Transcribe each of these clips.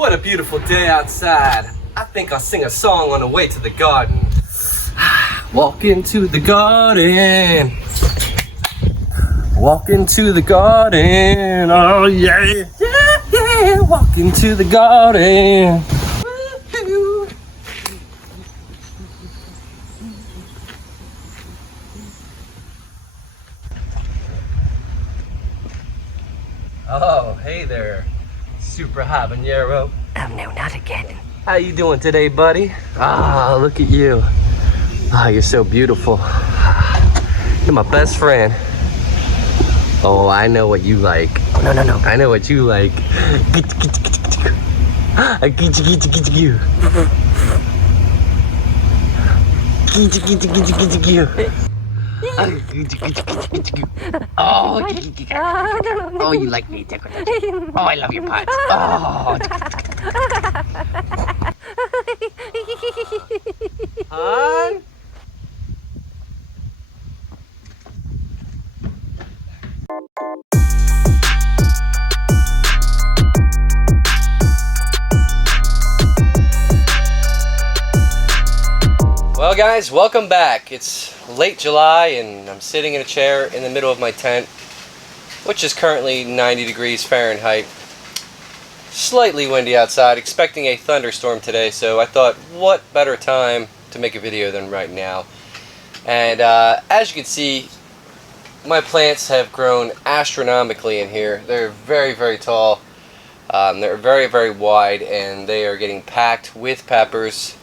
What a beautiful day outside. I think I'll sing a song on the way to the garden. Walk into the garden. Walk into the garden. Oh yeah. Yeah, yeah. Walk into the garden. Woo-hoo. Oh, hey there, Super Habanero. Oh no, not again. How you doing today, buddy? Ah, look at you. Ah, you're so beautiful. You're my best friend. Oh, I know what you like. Oh, no. I know what you like. Oh, oh, you like me, tickle. Oh, I love your putts. Oh. Hon? Well guys, welcome back. It's late July and I'm sitting in a chair in the middle of my tent, which is currently 90 degrees Fahrenheit. Slightly windy outside, expecting a thunderstorm today, so I thought what better time to make a video than right now. And as you can see, my plants have grown astronomically in here. They're very, very tall. They're very, very wide, and they are getting packed with peppers.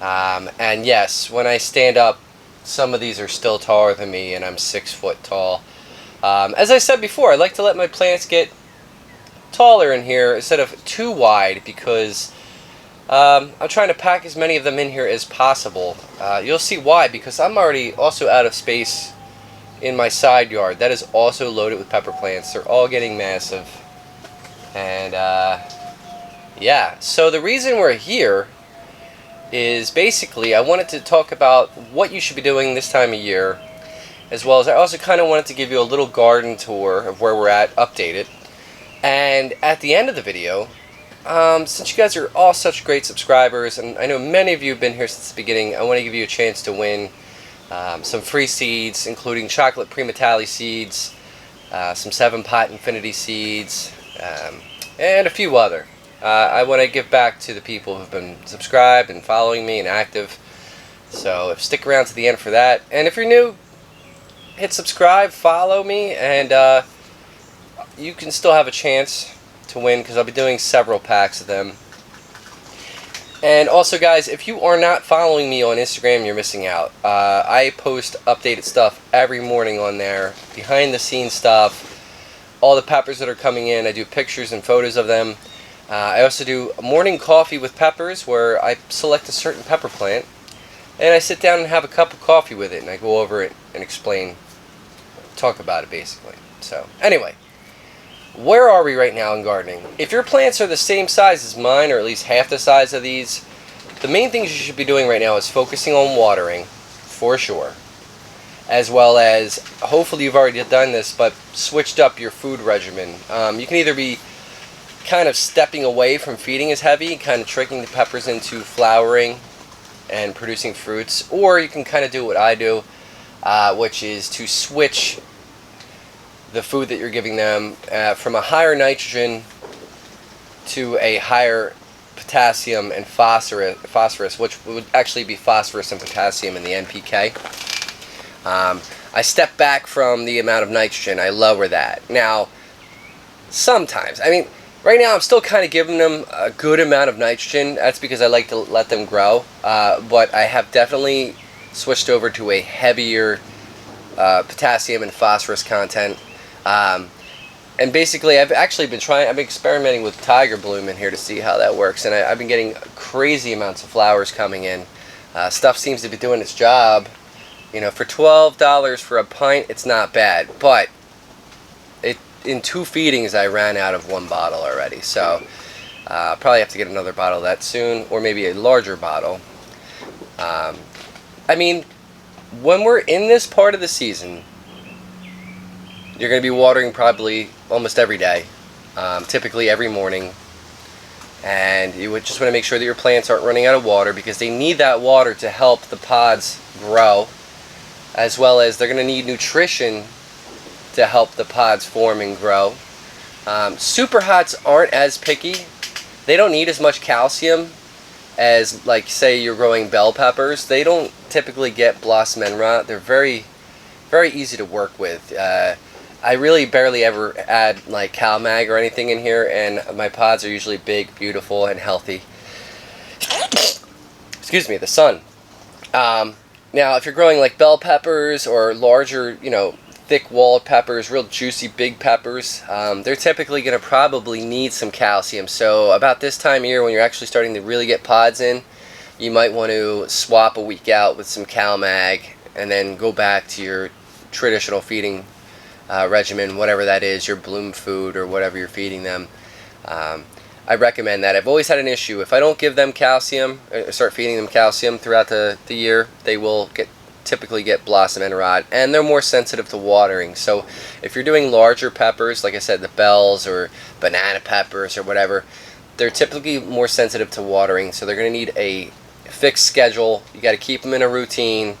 And yes, when I stand up, some of these are still taller than me, and I'm 6 foot tall. As I said before, I like to let my plants get taller in here instead of too wide, because I'm trying to pack as many of them in here as possible. You'll see why, because I'm already also out of space in my side yard. That is also loaded with pepper plants. They're all getting massive. And yeah, so the reason we're here is basically I wanted to talk about what you should be doing this time of year, as well as I also kind of wanted to give you a little garden tour of where we're at, update it. And at the end of the video, since you guys are all such great subscribers, and I know many of you have been here since the beginning, I want to give you a chance to win some free seeds, including chocolate Primatali seeds, some 7-pot Infinity seeds, and a few other. I want to give back to the people who've been subscribed and following me and active. So stick around to the end for that. And if you're new, hit subscribe, follow me, and you can still have a chance to win, because I'll be doing several packs of them. And also guys, if you are not following me on Instagram, you're missing out. I post updated stuff every morning on there, behind the scenes stuff, all the peppers that are coming in. I do pictures and photos of them. I also do a morning coffee with peppers, where I select a certain pepper plant and I sit down and have a cup of coffee with it, and I go over it and explain, talk about it basically. So anyway, where are we right now in gardening? If your plants are the same size as mine, or at least half the size of these, the main things you should be doing right now is focusing on watering, for sure. As well as, hopefully you've already done this, but switched up your food regimen. You can either be kind of stepping away from feeding as heavy, kind of tricking the peppers into flowering and producing fruits, or you can kind of do what I do, which is to switch the food that you're giving them from a higher nitrogen to a higher potassium and phosphorus, which would actually be phosphorus and potassium in the NPK. I step back from the amount of nitrogen. I lower that. Now, sometimes, I mean, right now I'm still kind of giving them a good amount of nitrogen. That's because I like to let them grow. But I have definitely switched over to a heavier potassium and phosphorus content. And basically I've been experimenting with Tiger Bloom in here to see how that works. And I've been getting crazy amounts of flowers coming in. Stuff seems to be doing its job. You know, for $12 for a pint, it's not bad. But in 2 feedings, I ran out of 1 bottle already, so I'll probably have to get another bottle of that soon, or maybe a larger bottle. I mean, when we're in this part of the season, you're going to be watering probably almost every day, typically every morning, And you would just want to make sure that your plants aren't running out of water, because they need that water to help the pods grow, as well as they're going to need nutrition to help the pods form and grow. Super hots aren't as picky. They don't need as much calcium as, like, say you're growing bell peppers. They don't typically get blossom end rot. They're very, very easy to work with. I really barely ever add like CalMag or anything in here, and my pods are usually big, beautiful, and healthy. Excuse me, the sun. Now, if you're growing like bell peppers or larger, thick-walled peppers, real juicy big peppers, they're typically going to probably need some calcium. So about this time of year, when you're actually starting to really get pods in, you might want to swap a week out with some CalMag and then go back to your traditional feeding regimen, whatever that is, your bloom food or whatever you're feeding them. I recommend that. I've always had an issue. If I don't give them calcium, or start feeding them calcium throughout the year, they will typically get blossom end rot, and they're more sensitive to watering. So if you're doing larger peppers, like I said, the bells or banana peppers or whatever, they're typically more sensitive to watering, so they're going to need a fixed schedule. You got to keep them in a routine,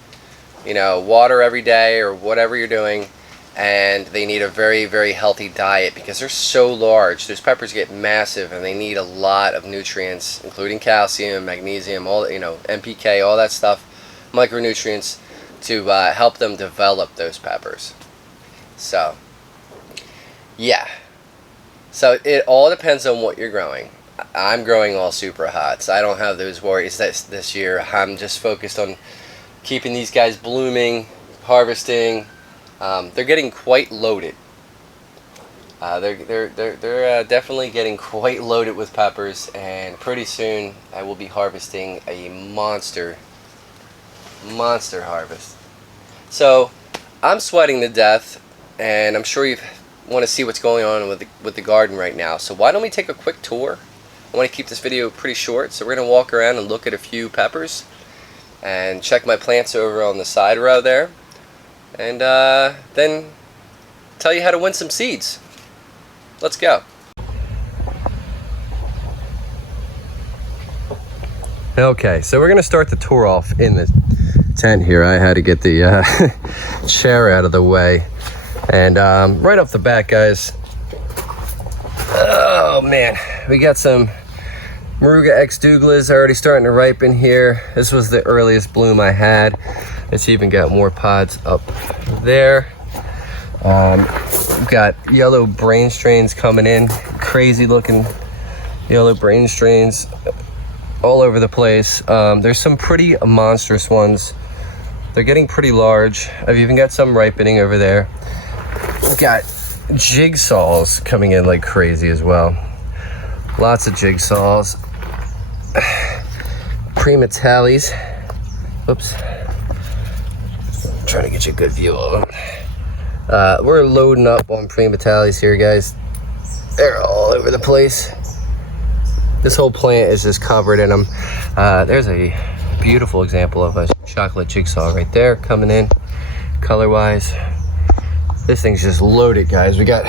water every day or whatever you're doing. And they need a very, very healthy diet, because they're so large. Those peppers get massive, and they need a lot of nutrients, including calcium, magnesium, all NPK, all that stuff, micronutrients, to help them develop those peppers. So, yeah. So it all depends on what you're growing. I'm growing all super hots. I don't have those worries this year. I'm just focused on keeping these guys blooming, harvesting. They're getting quite loaded. They're definitely getting quite loaded with peppers, and pretty soon I will be harvesting a monster harvest. So I'm sweating to death, and I'm sure you want to see what's going on with the garden right now. So why don't we take a quick tour? I want to keep this video pretty short, so we're going to walk around and look at a few peppers and check my plants over on the side row there. And then tell you how to win some seeds. Let's go. Okay, so we're going to start the tour off in the tent here. I had to get the chair out of the way. And right off the bat, guys, oh man, we got some Moruga X Douglas already starting to ripen here. This was the earliest bloom I had. It's even got more pods up there. We've got yellow brain strains coming in, crazy looking yellow brain strains all over the place. There's some pretty monstrous ones. They're getting pretty large. I've even got some ripening over there. We've got jigsaws coming in like crazy as well. Lots of jigsaws. Primatalis. Oops. Trying to get you a good view of them. We're loading up on primatalis here, guys. They're all over the place. This whole plant is just covered in them. There's a beautiful example of a chocolate jigsaw right there coming in, color-wise. This thing's just loaded, guys. We got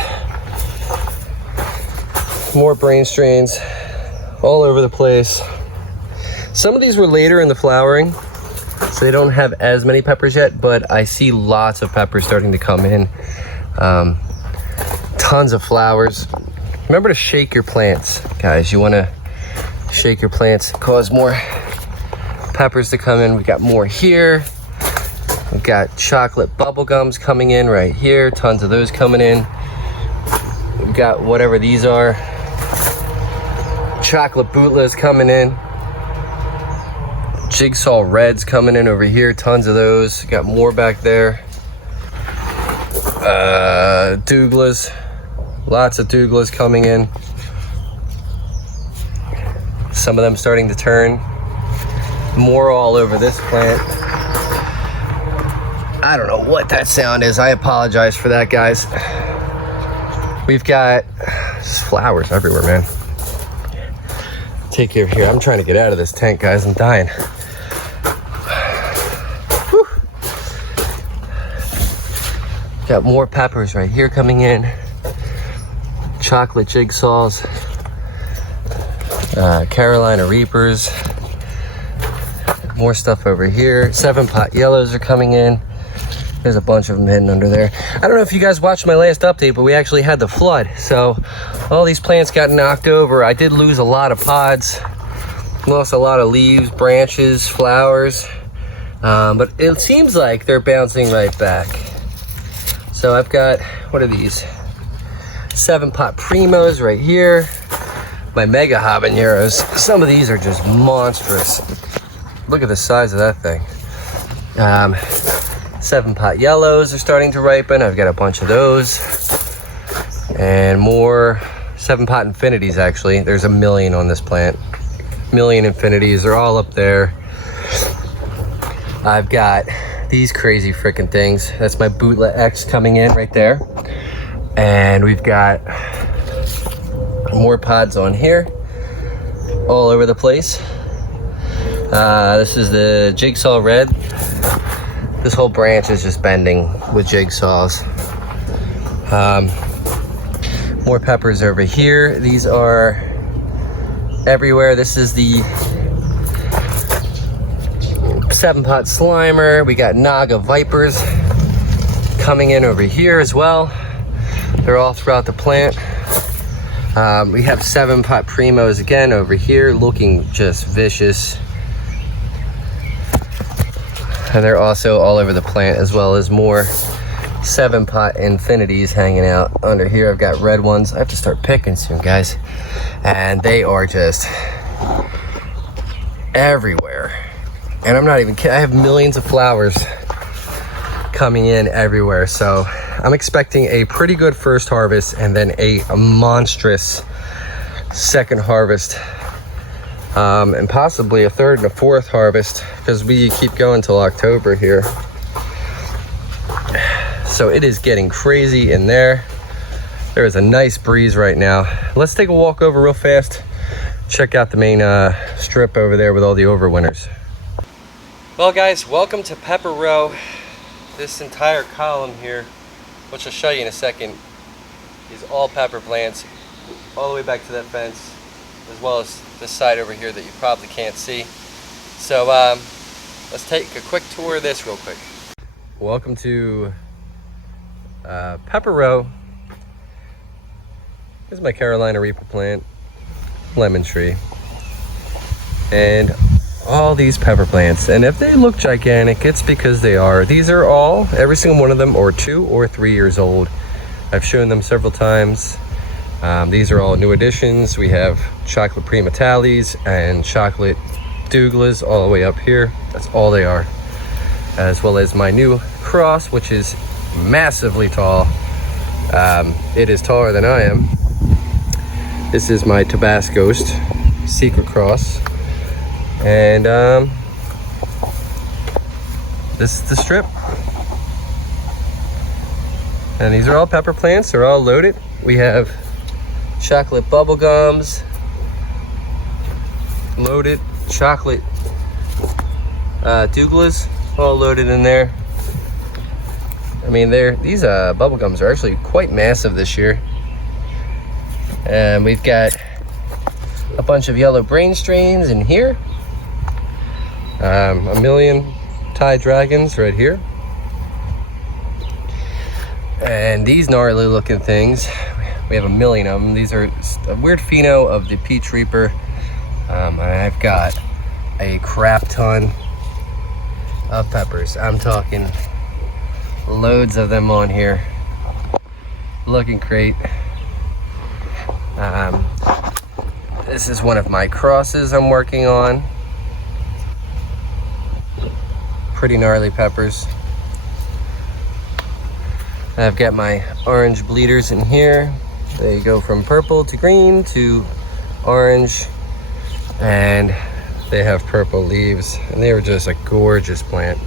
more brain strains all over the place. Some of these were later in the flowering, so they don't have as many peppers yet, but I see lots of peppers starting to come in. Tons of flowers. Remember to shake your plants, guys. You want to shake your plants, cause more peppers to come in. We got more here. We've got chocolate bubble gums coming in right here. Tons of those coming in. We've got whatever these are. Chocolate bootlas coming in. Jigsaw reds coming in over here. Tons of those. Got more back there. Douglas. Lots of Douglas coming in. Some of them starting to turn. More all over this plant. I don't know what that sound is. I apologize for that, guys. We've got just flowers everywhere, man. Take care of here. I'm trying to get out of this tent, guys. I'm dying. Whew. Got more peppers right here coming in. Chocolate jigsaws. Carolina Reapers. More stuff over here. 7-pot yellows are coming in. There's a bunch of them hidden under there. I don't know if you guys watched my last update, but we actually had the flood. So all these plants got knocked over. I did lose a lot of pods. Lost a lot of leaves, branches, flowers. But it seems like they're bouncing right back. So I've got, what are these? 7-pot primos right here. My mega habaneros. Some of these are just monstrous. Look at the size of that thing. 7-pot yellows are starting to ripen. I've got a bunch of those. And more 7-pot infinities, actually. There's a million on this plant. Million infinities. They're all up there. I've got these crazy freaking things. That's my Bootlet X coming in right there. And we've got more pods on here. All over the place. This is the Jigsaw Red. This whole branch is just bending with jigsaws. More peppers over here. These are everywhere. This is the 7-pot Slimer. We got Naga Vipers coming in over here as well. They're all throughout the plant. We have 7-pot Primos again over here, looking just vicious. And they're also all over the plant, as well as more 7-pot Infinities hanging out under here. I've got red ones. I have to start picking soon, guys. And they are just everywhere. And I'm not even kidding. I have millions of flowers coming in everywhere. So I'm expecting a pretty good first harvest and then a monstrous second harvest. And possibly a third and a fourth harvest, because we keep going till October here. So it is getting crazy in there. There is a nice breeze right now. Let's take a walk over real fast. Check out the main strip over there with all the overwinters. Well guys, welcome to Pepper Row. This entire column here, which I'll show you in a second, is all pepper plants, all the way back to that fence, as well as this side over here that you probably can't see. So let's take a quick tour of this real quick. Welcome to Pepper Row. This is my Carolina Reaper plant, lemon tree, and all these pepper plants. And if they look gigantic, it's because they are. These are all, every single one of them, or 2 or 3 years old. I've shown them several times. These are all new additions. We have chocolate Primatalis and chocolate Douglas all the way up here. That's all they are. As well as my new cross, which is massively tall. It is taller than I am. This is my Tabasco's secret cross. And this is the strip. And these are all pepper plants. They're all loaded. We have chocolate bubblegums, loaded chocolate Douglas, all loaded in there. I mean, these bubblegums are actually quite massive this year. And we've got a bunch of yellow brain strains in here. A million Thai dragons right here. And these gnarly looking things, we have a million of them. These are a weird pheno of the Peach Reaper. And I've got a crap ton of peppers. I'm talking loads of them on here. Looking great. This is one of my crosses I'm working on. Pretty gnarly peppers. I've got my orange bleeders in here. They go from purple to green to orange, and they have purple leaves, and they are just a gorgeous plant.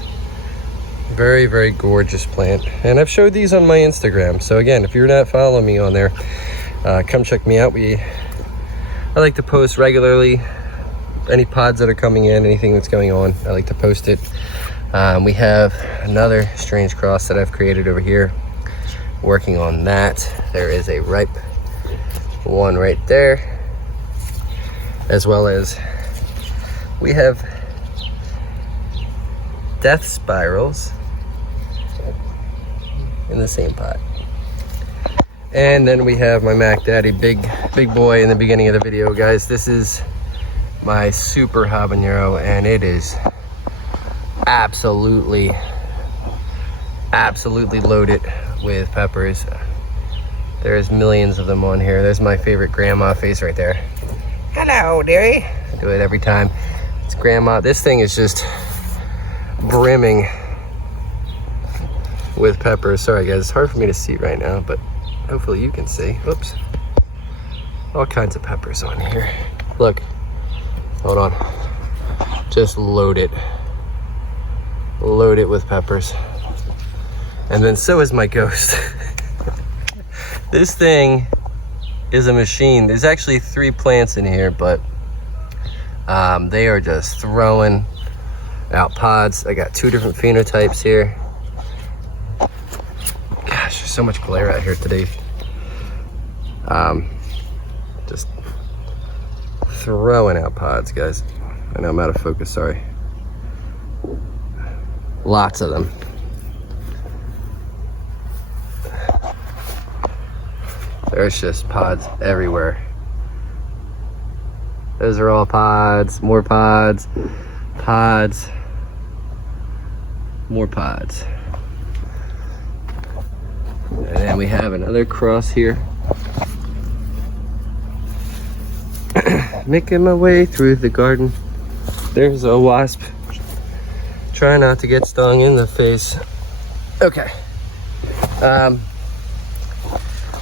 Very, very gorgeous plant. And I've showed these on my Instagram. So again, if you're not following me on there, come check me out. I like to post regularly any pods that are coming in, anything that's going on. I like to post it. We have another strange cross that I've created over here. Working on that. There is a ripe one right there. as well as we have death spirals in the same pot. And then we have my Mac Daddy, big boy in the beginning of the video, guys. This is my super habanero, and it is absolutely loaded with peppers. There's millions of them on here. There's my favorite grandma face right there. Hello, dearie. I do it every time. It's grandma. This thing is just brimming with peppers. Sorry guys, it's hard for me to see right now, but hopefully you can see. Oops. All kinds of peppers on here. Look, hold on. Just load it with peppers. And then so is my ghost. This thing is a machine. There's actually 3 plants in here, but they are just throwing out pods. I got 2 different phenotypes here. Gosh, there's so much glare out here today. Just throwing out pods, guys. I know I'm out of focus, sorry. Lots of them. There's just pods everywhere. Those are all pods, more pods, pods, more pods. And then we have another cross here. Making my way through the garden. There's a wasp. Try not to get stung in the face. Okay. I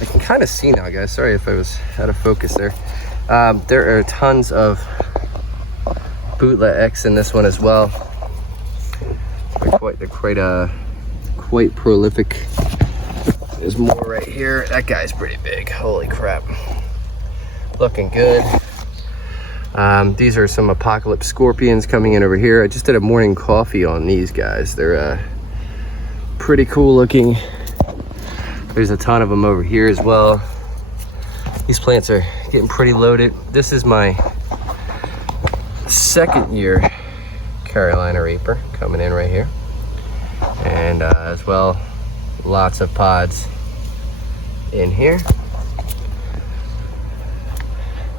can kind of see now, guys. Sorry if I was out of focus there. There are tons of Bootlet X in this one as well. They're quite prolific. There's more right here. That guy's pretty big. Holy crap. Looking good. These are some Apocalypse Scorpions coming in over here. I just did a morning coffee on these guys. They're pretty cool looking. There's a ton of them over here as well. These plants are getting pretty loaded. This is my 2nd year Carolina Reaper coming in right here. And as well, lots of pods in here.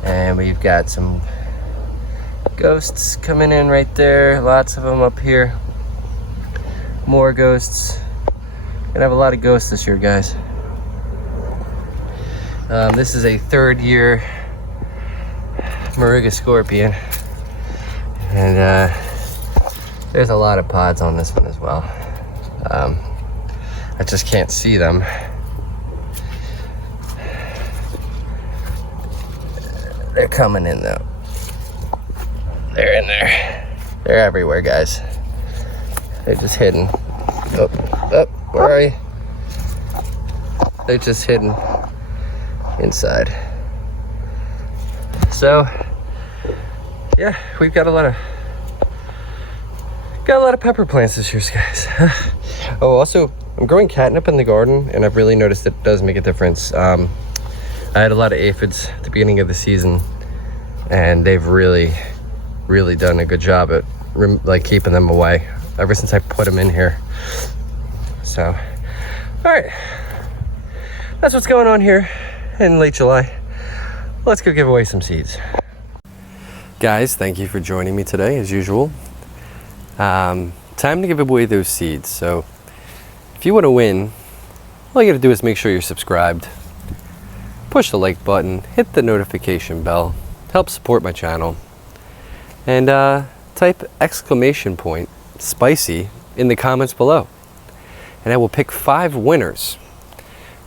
And we've got some ghosts coming in right there. Lots of them up here. More ghosts. Gonna have a lot of ghosts this year, guys. This is a 3rd year Moruga Scorpion. And there's a lot of pods on this one as well. I just can't see them. They're coming in though. They're in there. They're everywhere, guys. They're just hidden. Oh, where are you? They're just hidden inside. So, yeah, we've got a lot of pepper plants this year, guys. Oh, also, I'm growing catnip in the garden, and I've really noticed it does make a difference. I had a lot of aphids at the beginning of the season, and they've really done a good job at keeping them away ever since I put them in here. So, all right, that's what's going on here in late July. Let's go give away some seeds. Guys, thank you for joining me today as usual. Time to give away those seeds. So if you want to win, all you gotta do is make sure you're subscribed, push the like button, hit the notification bell, help support my channel, and type !spicy in the comments below. And I will pick 5 winners.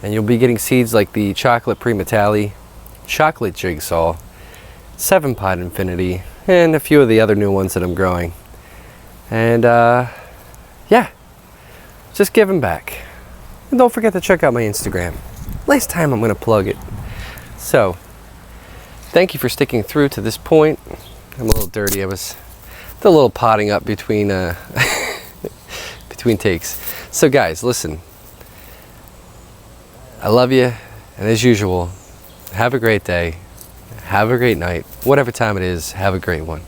And you'll be getting seeds like the Chocolate Prematali, Chocolate Jigsaw, 7-Pod Infinity, and a few of the other new ones that I'm growing. And yeah, just give them back. And don't forget to check out my Instagram. Last time I'm going to plug it. So, thank you for sticking through to this point. I'm a little dirty. I was a little potting up between between takes. So guys, listen. I love you, and as usual, have a great day, have a great night, whatever time it is, have a great one.